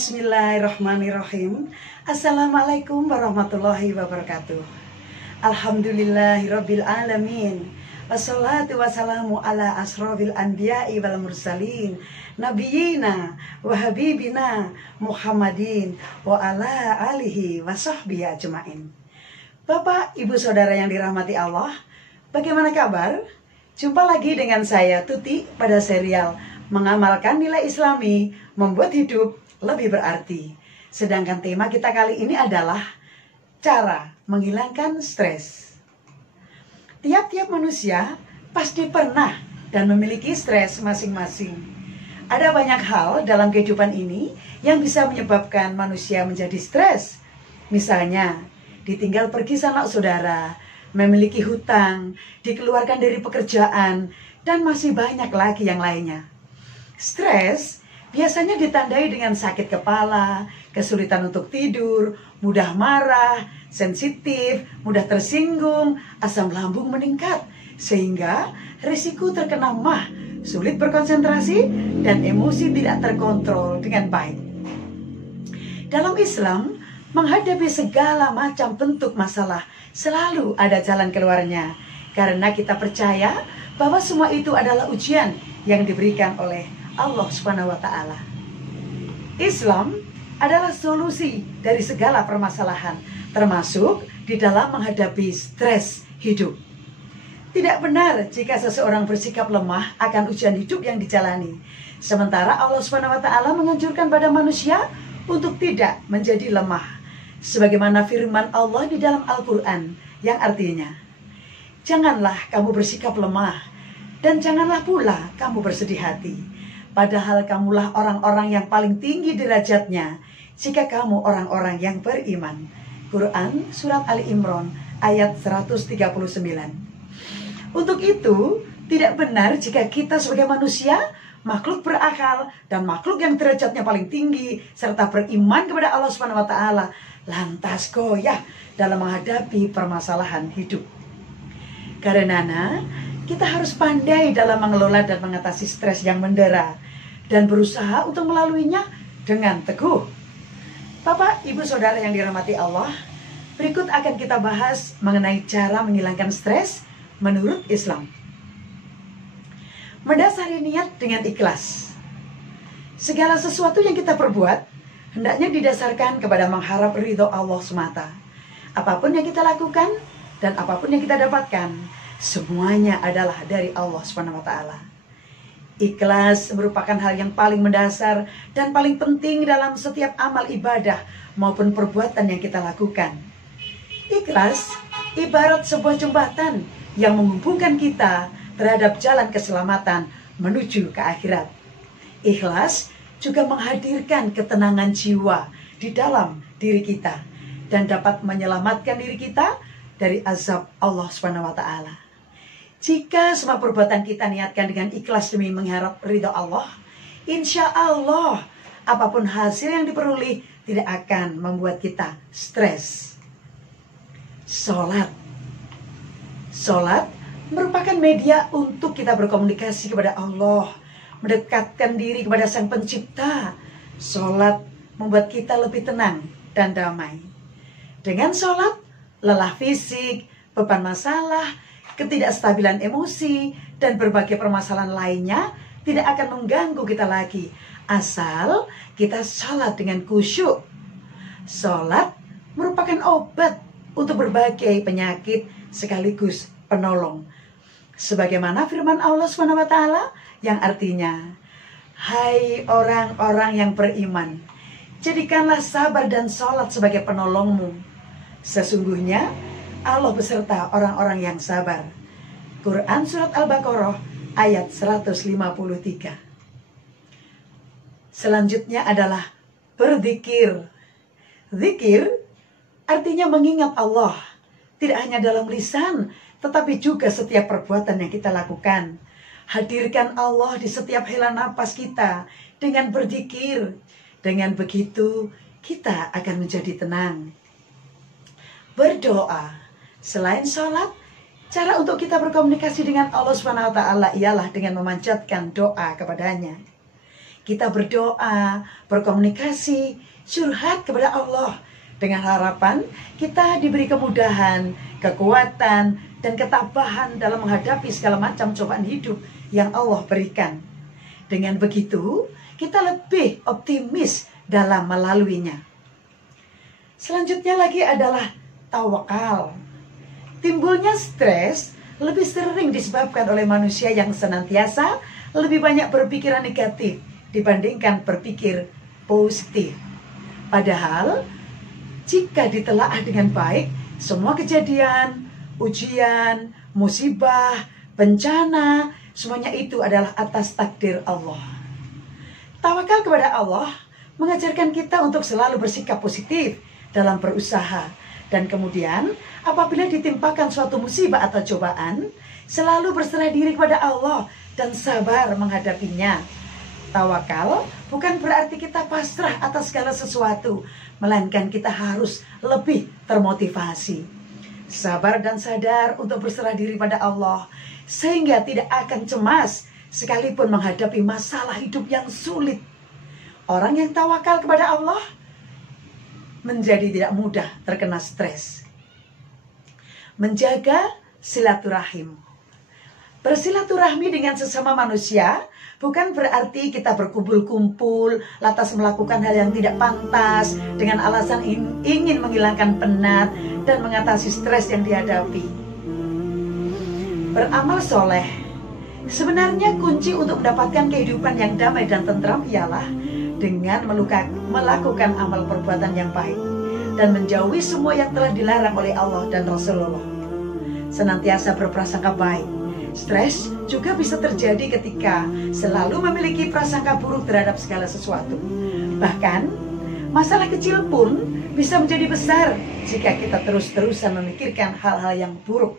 Bismillahirrahmanirrahim. Assalamualaikum warahmatullahi wabarakatuh. Alhamdulillahirabbil alamin. Wassalatu wassalamu ala asrofil anbiya'i wal mursalin nabiyina wa habibina Muhammadin wa ala alihi wa sahbihi ajmain. Bapak, Ibu, Saudara yang dirahmati Allah, bagaimana kabar? Jumpa lagi dengan saya Tuti pada serial Mengamalkan Nilai Islami Membuat Hidup Lebih Berarti. Sedangkan tema kita kali ini adalah cara menghilangkan stres. Tiap-tiap manusia pasti pernah dan memiliki stres masing-masing. Ada banyak hal dalam kehidupan ini yang bisa menyebabkan manusia menjadi stres. Misalnya, ditinggal pergi sanak saudara, memiliki hutang, dikeluarkan dari pekerjaan, dan masih banyak lagi yang lainnya. Stres biasanya ditandai dengan sakit kepala, kesulitan untuk tidur, mudah marah, sensitif, mudah tersinggung, asam lambung meningkat, sehingga risiko terkena MAH, sulit berkonsentrasi, dan emosi tidak terkontrol dengan baik. Dalam Islam, menghadapi segala macam bentuk masalah selalu ada jalan keluarnya, karena kita percaya bahwa semua itu adalah ujian yang diberikan oleh Allah Subhanahu wa Ta'ala. Islam adalah solusi dari segala permasalahan, termasuk di dalam menghadapi stres hidup. Tidak benar jika seseorang bersikap lemah akan ujian hidup yang dijalani, sementara Allah Subhanahu wa Ta'ala menganjurkan pada manusia untuk tidak menjadi lemah, sebagaimana firman Allah di dalam Al-Quran yang artinya, janganlah kamu bersikap lemah, dan janganlah pula kamu bersedih hati, padahal kamulah orang-orang yang paling tinggi derajatnya jika kamu orang-orang yang beriman. Quran Surat Ali Imran ayat 139. Untuk itu, tidak benar jika kita sebagai manusia, makhluk berakal dan makhluk yang derajatnya paling tinggi, serta beriman kepada Allah Subhanahu wa Ta'ala, lantas goyah dalam menghadapi permasalahan hidup. Karena kita harus pandai dalam mengelola dan mengatasi stres yang mendera dan berusaha untuk melaluinya dengan teguh. Bapak, Ibu, Saudara yang dirahmati Allah, berikut akan kita bahas mengenai cara menghilangkan stres menurut Islam. Mendasari niat dengan ikhlas. Segala sesuatu yang kita perbuat hendaknya didasarkan kepada mengharap ridho Allah semata. Apapun yang kita lakukan dan apapun yang kita dapatkan, semuanya adalah dari Allah Subhanahu wa Ta'ala. Ikhlas merupakan hal yang paling mendasar dan paling penting dalam setiap amal ibadah maupun perbuatan yang kita lakukan. Ikhlas ibarat sebuah jembatan yang menghubungkan kita terhadap jalan keselamatan menuju ke akhirat. Ikhlas juga menghadirkan ketenangan jiwa di dalam diri kita dan dapat menyelamatkan diri kita dari azab Allah Subhanahu wa Ta'ala. Jika semua perbuatan kita niatkan dengan ikhlas demi mengharap ridho Allah, insya Allah apapun hasil yang diperoleh tidak akan membuat kita stres. Sholat merupakan media untuk kita berkomunikasi kepada Allah, mendekatkan diri kepada Sang Pencipta. Sholat membuat kita lebih tenang dan damai. Dengan sholat, lelah fisik, beban masalah, ketidakstabilan emosi, dan berbagai permasalahan lainnya tidak akan mengganggu kita lagi, asal kita sholat dengan khusyuk. Sholat merupakan obat untuk berbagai penyakit sekaligus penolong. Sebagaimana firman Allah Subhanahu wa Ta'ala yang artinya, hai orang-orang yang beriman, jadikanlah sabar dan sholat sebagai penolongmu. Sesungguhnya Allah beserta orang-orang yang sabar. Quran Surat Al-Baqarah ayat 153. Selanjutnya adalah berzikir. Zikir artinya mengingat Allah, tidak hanya dalam lisan, tetapi juga setiap perbuatan yang kita lakukan. Hadirkan Allah di setiap hela napas kita dengan berzikir. Dengan begitu, kita akan menjadi tenang. Berdoa. Selain sholat, cara untuk kita berkomunikasi dengan Allah Subhanahu wa Ta'ala ialah dengan memanjatkan doa kepadanya. kita berdoa, berkomunikasi, curhat kepada Allah dengan harapan kita diberi kemudahan, kekuatan, dan ketabahan dalam menghadapi segala macam cobaan hidup yang Allah berikan. Dengan begitu, kita lebih optimis dalam melaluinya. Selanjutnya lagi adalah tawakal. Timbulnya stres lebih sering disebabkan oleh manusia yang senantiasa lebih banyak berpikiran negatif dibandingkan berpikir positif. Padahal, jika ditelaah dengan baik, semua kejadian, ujian, musibah, bencana, semuanya itu adalah atas takdir Allah. Tawakal kepada Allah mengajarkan kita untuk selalu bersikap positif dalam berusaha. Dan kemudian apabila ditimpakan suatu musibah atau cobaan, selalu berserah diri kepada Allah dan sabar menghadapinya. Tawakal bukan berarti kita pasrah atas segala sesuatu, melainkan kita harus lebih termotivasi. Sabar dan sadar untuk berserah diri pada Allah, sehingga tidak akan cemas sekalipun menghadapi masalah hidup yang sulit. Orang yang tawakal kepada Allah menjadi tidak mudah terkena stres. Menjaga silaturahim. Bersilaturahmi dengan sesama manusia bukan berarti kita berkumpul-kumpul lantas melakukan hal yang tidak pantas dengan alasan ingin menghilangkan penat dan mengatasi stres yang dihadapi. Beramal soleh. Sebenarnya kunci untuk mendapatkan kehidupan yang damai dan tentram ialah dengan melakukan amal perbuatan yang baik dan menjauhi semua yang telah dilarang oleh Allah dan Rasulullah. Senantiasa berprasangka baik. Stres juga bisa terjadi ketika selalu memiliki prasangka buruk terhadap segala sesuatu. Bahkan, masalah kecil pun bisa menjadi besar jika kita terus-terusan memikirkan hal-hal yang buruk.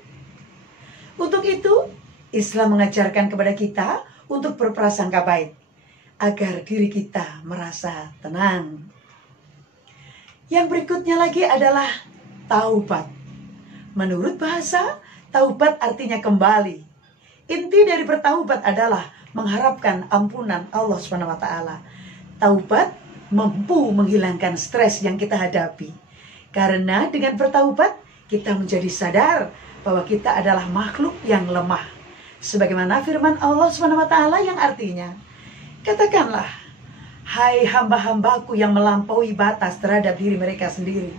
Untuk itu, Islam mengajarkan kepada kita untuk berprasangka baik, agar diri kita merasa tenang. Yang berikutnya lagi adalah taubat. Menurut bahasa, taubat artinya kembali. Inti dari bertaubat adalah mengharapkan ampunan Allah SWT. Taubat mampu menghilangkan stres yang kita hadapi. Karena dengan bertaubat, kita menjadi sadar bahwa kita adalah makhluk yang lemah. Sebagaimana firman Allah SWT yang artinya, katakanlah, hai hamba-hambaku yang melampaui batas terhadap diri mereka sendiri.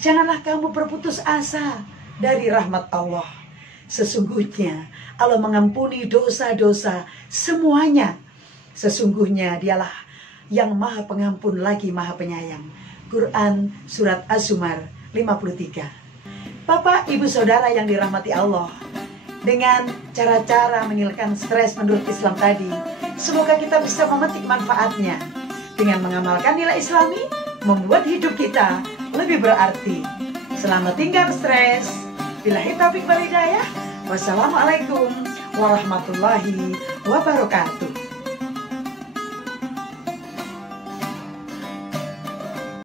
Janganlah kamu berputus asa dari rahmat Allah. Sesungguhnya Allah mengampuni dosa-dosa semuanya. Sesungguhnya dialah yang maha pengampun lagi maha penyayang. Quran Surat Az-Zumar 53. Bapak, Ibu, Saudara yang dirahmati Allah, dengan cara-cara menghilangkan stres menurut Islam tadi, semoga kita bisa memetik manfaatnya. Dengan mengamalkan nilai Islami, membuat hidup kita lebih berarti. Selamat tinggal stres. Billahi taufiq wal hidayah. Wassalamualaikum warahmatullahi wabarakatuh.